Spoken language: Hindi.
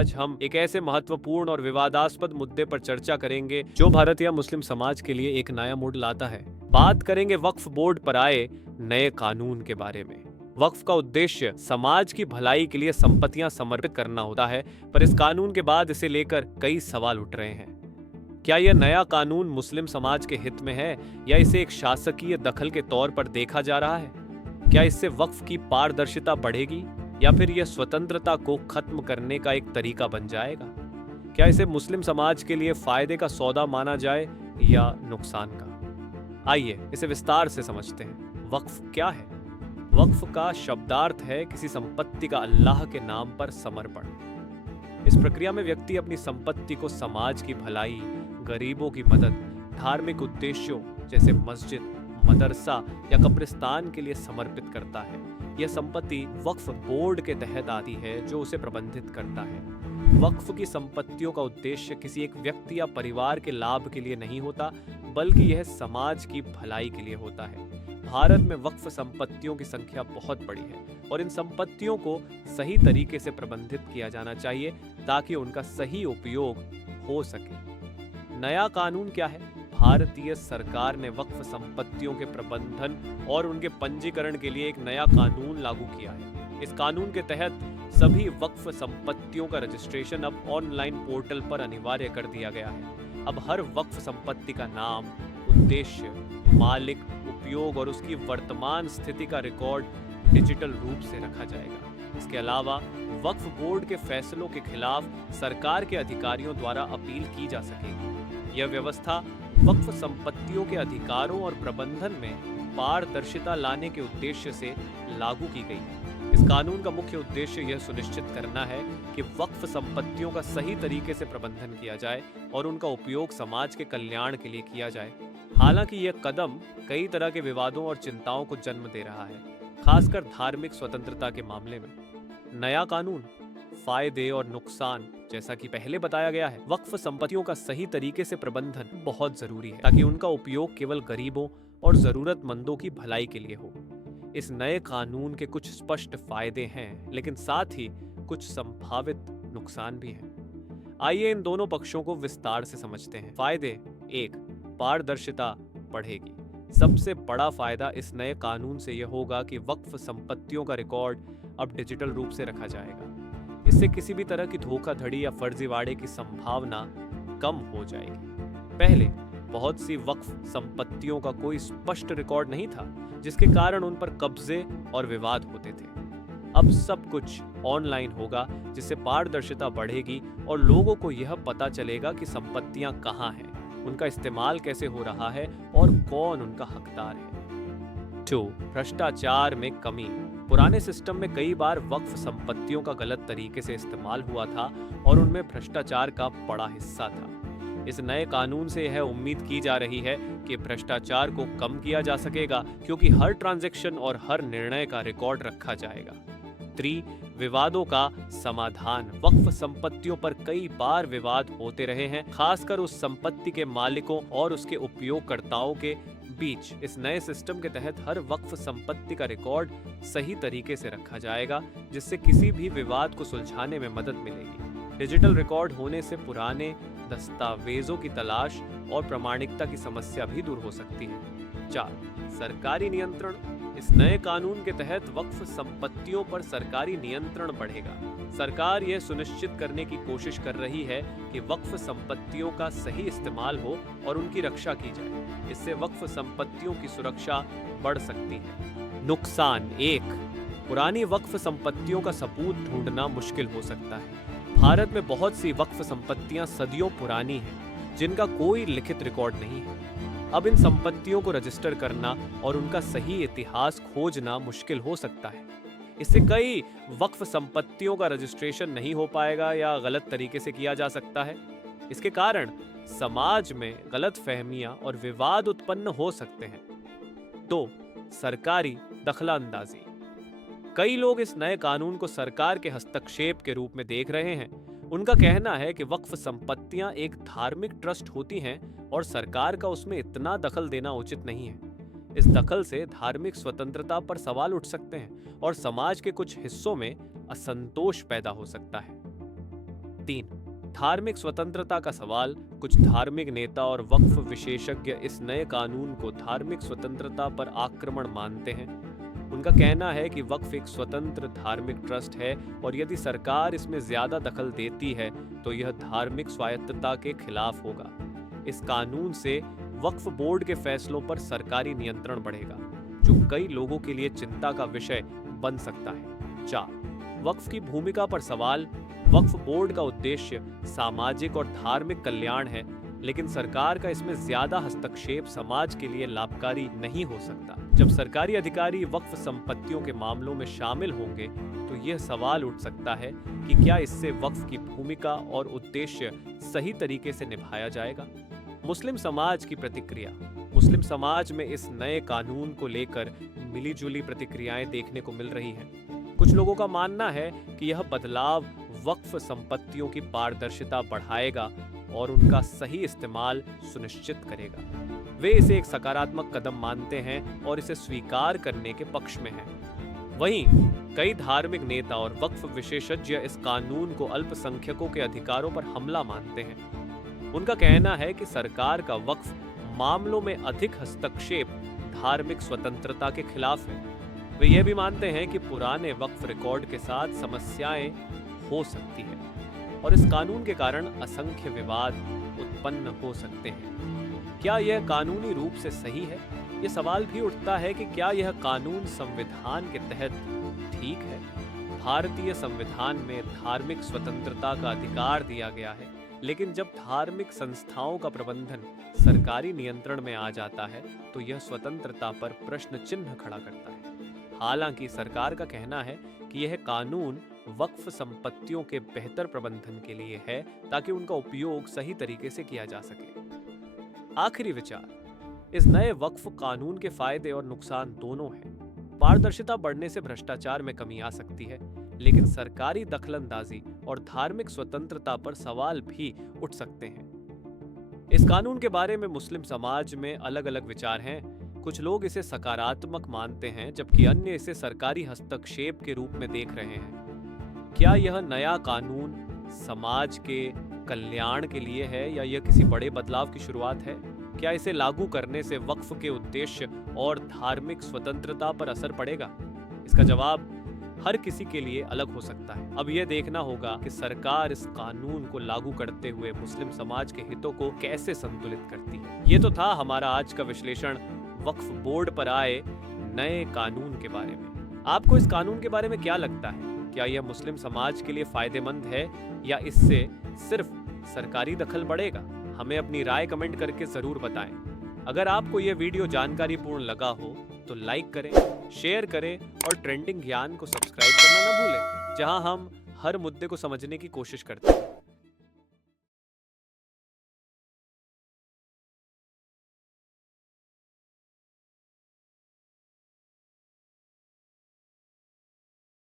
आज हम एक ऐसे महत्वपूर्ण और विवादास्पद मुद्दे पर चर्चा करेंगे जो भारत या मुस्लिम समाज के लिए एक नया मोड़ लाता है। बात करेंगे वक्फ बोर्ड पर आए नए कानून के बारे में। वक्फ का उद्देश्य समाज की भलाई के लिए संपत्तियां समर्पित करना होता है, पर इस कानून के बाद इसे लेकर कई सवाल उठ रहे हैं। क्या यह नया कानून मुस्लिम समाज के हित में है या इसे एक शासकीय दखल के तौर पर देखा जा रहा है? क्या इससे वक्फ की पारदर्शिता बढ़ेगी या फिर यह स्वतंत्रता को खत्म करने का एक तरीका बन जाएगा? क्या इसे मुस्लिम समाज के लिए फायदे का सौदा माना जाए या नुकसान का? आइए इसे विस्तार से समझते हैं। वक्फ क्या है? वक्फ का शब्दार्थ है किसी संपत्ति का अल्लाह के नाम पर समर्पण। इस प्रक्रिया में व्यक्ति अपनी संपत्ति को समाज की भलाई, गरीबों की मदद, धार्मिक उद्देश्यों जैसे मस्जिद, मदरसा या कब्रिस्तान के लिए समर्पित करता है। यह संपत्ति वक्फ बोर्ड के तहत आती है जो उसे प्रबंधित करता है। वक्फ की संपत्तियों का उद्देश्य किसी एक व्यक्ति या परिवार के लाभ के लिए नहीं होता, बल्कि यह समाज की भलाई के लिए होता है। भारत में वक्फ संपत्तियों की संख्या बहुत बड़ी है और इन संपत्तियों को सही तरीके से प्रबंधित किया जाना चाहिए ताकि उनका सही उपयोग हो सके। नया कानून क्या है? भारतीय सरकार ने वक्फ संपत्तियों के प्रबंधन और उनके पंजीकरण के लिए एक नया कानून लागू किया है। इस कानून के तहत सभी वक्फ संपत्तियों का रजिस्ट्रेशन अब ऑनलाइन पोर्टल पर अनिवार्य कर दिया गया है। अब हर वक्फ संपत्ति का नाम, उद्देश्य, मालिक, उपयोग और उसकी वर्तमान स्थिति का रिकॉर्ड डिजिटल रूप से रखा जाएगा। इसके अलावा वक्फ बोर्ड के फैसलों के खिलाफ सरकार के अधिकारियों द्वारा अपील की जा सकेगी। यह व्यवस्था वक्फ संपत्तियों के अधिकारों और प्रबंधन में पारदर्शिता लाने के उद्देश्य से लागू की गई है। इस कानून का मुख्य उद्देश्य यह सुनिश्चित करना है कि वक्फ संपत्तियों का सही तरीके से प्रबंधन किया जाए और उनका उपयोग समाज के कल्याण के लिए किया जाए। हालांकि यह कदम कई तरह के विवादों और चिंताओं को जन्म दे रहा है, खासकर धार्मिक स्वतंत्रता के मामले में। नया कानून, फायदे और नुकसान। जैसा कि पहले बताया गया है, वक्फ संपत्तियों का सही तरीके से प्रबंधन बहुत जरूरी है ताकि उनका उपयोग केवल गरीबों और जरूरतमंदों की भलाई के लिए हो। इस नए कानून के कुछ स्पष्ट फायदे हैं, लेकिन साथ ही कुछ संभावित नुकसान भी हैं। आइए इन दोनों पक्षों को विस्तार से समझते हैं। फायदे: 1. पारदर्शिता बढ़ेगी। सबसे बड़ा फायदा इस नए कानून से यह होगा कि वक्फ संपत्तियों का रिकॉर्ड अब डिजिटल रूप से रखा जाएगा। इससे किसी भी तरह की धोखाधड़ी या फर्जीवाड़े की संभावना कम हो जाएगी। पहले बहुत सी वक्फ संपत्तियों का कोई स्पष्ट रिकॉर्ड नहीं था, जिसके कारण उन पर कब्जे और विवाद होते थे। अब सब कुछ ऑनलाइन होगा, जिससे पारदर्शिता बढ़ेगी और लोगों को यह पता चलेगा कि संपत्तियां कहां हैं, उनका इस्तेमाल कैसे हो रहा है और कौन उनका हकदार है। 2. भ्रष्टाचार में कमी। पुराने सिस्टम में कई बार वक्फ संपत्तियों का गलत तरीके से इस्तेमाल हुआ था और उनमें भ्रष्टाचार का बड़ा हिस्सा था। इस नए कानून से यह उम्मीद की जा रही है कि भ्रष्टाचार को कम किया जा सकेगा, क्योंकि हर ट्रांजैक्शन और हर निर्णय का रिकॉर्ड रखा जाएगा। 3. विवादों का समाधान। वक्फ संपत्तियों पर कई बार विवाद होते रहे हैं, खासकर उस संपत्ति के मालिकों और उसके उपयोगकर्ताओं के बीच। इस नए सिस्टम के तहत हर वक्फ संपत्ति का रिकॉर्ड सही तरीके से रखा जाएगा, जिससे किसी भी विवाद को सुलझाने में मदद मिलेगी। डिजिटल रिकॉर्ड होने से पुराने दस्तावेजों की तलाश और प्रामाणिकता की समस्या भी दूर हो सकती है। 4. सरकारी नियंत्रण। इस नए कानून के तहत वक्फ संपत्तियों पर सरकारी नियंत्रण बढ़ेगा। सरकार यह सुनिश्चित करने की कोशिश कर रही है कि वक्फ संपत्तियों का सही इस्तेमाल हो और उनकी रक्षा की जाए। इससे वक्फ संपत्तियों की सुरक्षा बढ़ सकती है। नुकसान: 1. पुरानी वक्फ संपत्तियों का सबूत ढूंढना मुश्किल हो सकता है। भारत में बहुत सी वक्फ संपत्तियां सदियों पुरानी हैं, जिनका कोई लिखित रिकॉर्ड नहीं है। अब इन संपत्तियों को रजिस्टर करना और उनका सही इतिहास खोजना मुश्किल हो सकता है। इससे कई वक्फ संपत्तियों का रजिस्ट्रेशन नहीं हो पाएगा या गलत तरीके से किया जा सकता है। इसके कारण समाज में गलतफहमियां और विवाद उत्पन्न हो सकते हैं। 2. सरकारी दखलंदाजी। कई लोग इस नए कानून को सरकार के हस्तक्षेप के रूप में देख रहे हैं। उनका कहना है कि वक्फ संपत्तियां एक धार्मिक ट्रस्ट होती हैं और सरकार का उसमें इतना दखल देना उचित नहीं है। इस दखल से धार्मिक स्वतंत्रता पर सवाल उठ सकते हैं और समाज के कुछ हिस्सों में असंतोष पैदा हो सकता है। 3. धार्मिक स्वतंत्रता का सवाल। कुछ धार्मिक नेता और वक्फ विशेषज्ञ इस नए कानून को धार्मिक स्वतंत्रता पर आक्रमण मानते हैं। उनका कहना है कि वक्फ एक स्वतंत्र धार्मिक ट्रस्ट है और यदि सरकार इसमें ज्यादा दखल देती है तो यह धार्मिक स्वायत्तता के खिलाफ होगा। इस कानून से वक्फ बोर्ड के फैसलों पर सरकारी नियंत्रण बढ़ेगा, जो कई लोगों के लिए चिंता का विषय बन सकता है। 4. वक्फ की भूमिका पर सवाल। वक्फ बोर्ड का उद्देश्य सामाजिक और धार्मिक कल्याण है, लेकिन सरकार का इसमें ज्यादा हस्तक्षेप समाज के लिए लाभकारी नहीं हो सकता। जब सरकारी अधिकारी वक्फ संपत्तियों के मामलों में शामिल होंगे तो यह सवाल उठ सकता है कि क्या इससे वक्फ की भूमिका और उद्देश्य सही तरीके से निभाया जाएगा। मुस्लिम समाज की प्रतिक्रिया। मुस्लिम समाज में इस नए कानून को लेकर मिलीजुली प्रतिक्रियाएं देखने को मिल रही हैं। कुछ लोगों का मानना है कि यह बदलाव वक्फ संपत्तियों की पारदर्शिता बढ़ाएगा और उनका सही इस्तेमाल सुनिश्चित करेगा। वे इसे एक सकारात्मक कदम मानते हैं और इसे स्वीकार करने के पक्ष में हैं। वहीं कई धार्मिक नेता और वक्फ विशेषज्ञ इस कानून को अल्पसंख्यकों के अधिकारों पर हमला मानते हैं। उनका कहना है कि सरकार का वक्फ मामलों में अधिक हस्तक्षेप धार्मिक स्वतंत्रता के खिलाफ है। वे यह भी मानते हैं कि पुराने वक्फ रिकॉर्ड के साथ समस्याएं हो सकती है और इस कानून के कारण असंख्य विवाद उत्पन्न हो सकते हैं। क्या यह कानूनी रूप से सही है? ये सवाल भी उठता है कि क्या यह कानून संविधान के तहत ठीक है? भारतीय संविधान में धार्मिक स्वतंत्रता का अधिकार दिया गया है, लेकिन जब धार्मिक संस्थाओं का प्रबंधन सरकारी नियंत्रण में आ जाता है तो यह स्वतंत्रता पर प्रश्न चिन्ह खड़ा करता है। हालांकि सरकार का कहना है कि यह कानून वक्फ संपत्तियों के बेहतर प्रबंधन के लिए है ताकि उनका उपयोग सही तरीके से किया जा सके। आखिरी विचार। इस नए वक्फ कानून के फायदे और नुकसान दोनों हैं। पारदर्शिता बढ़ने से भ्रष्टाचार में कमी आ सकती है, लेकिन सरकारी दखलंदाजी और धार्मिक स्वतंत्रता पर सवाल भी उठ सकते हैं। इस कानून के बारे में मुस्लिम समाज में अलग अलग विचार हैं। कुछ लोग इसे सकारात्मक मानते हैं, जबकि अन्य इसे सरकारी हस्तक्षेप के रूप में देख रहे हैं। क्या यह नया कानून समाज के कल्याण के लिए है या यह किसी बड़े बदलाव की शुरुआत है? क्या इसे लागू करने से वक्फ के उद्देश्य और धार्मिक स्वतंत्रता पर असर पड़ेगा? इसका जवाब हर किसी के लिए अलग हो सकता है। अब यह देखना होगा कि सरकार इस कानून को लागू करते हुए मुस्लिम समाज के हितों को कैसे संतुलित करती है। ये तो था हमारा आज का विश्लेषण वक्फ बोर्ड पर आए नए कानून के बारे में। आपको इस कानून के बारे में क्या लगता है? क्या यह मुस्लिम समाज के लिए फायदेमंद है या इससे सिर्फ सरकारी दखल बढ़ेगा? हमें अपनी राय कमेंट करके जरूर बताएं। अगर आपको यह वीडियो जानकारीपूर्ण लगा हो तो लाइक करें, शेयर करें और ट्रेंडिंग ज्ञान को सब्सक्राइब करना न भूलें, जहां हम हर मुद्दे को समझने की कोशिश करते हैं।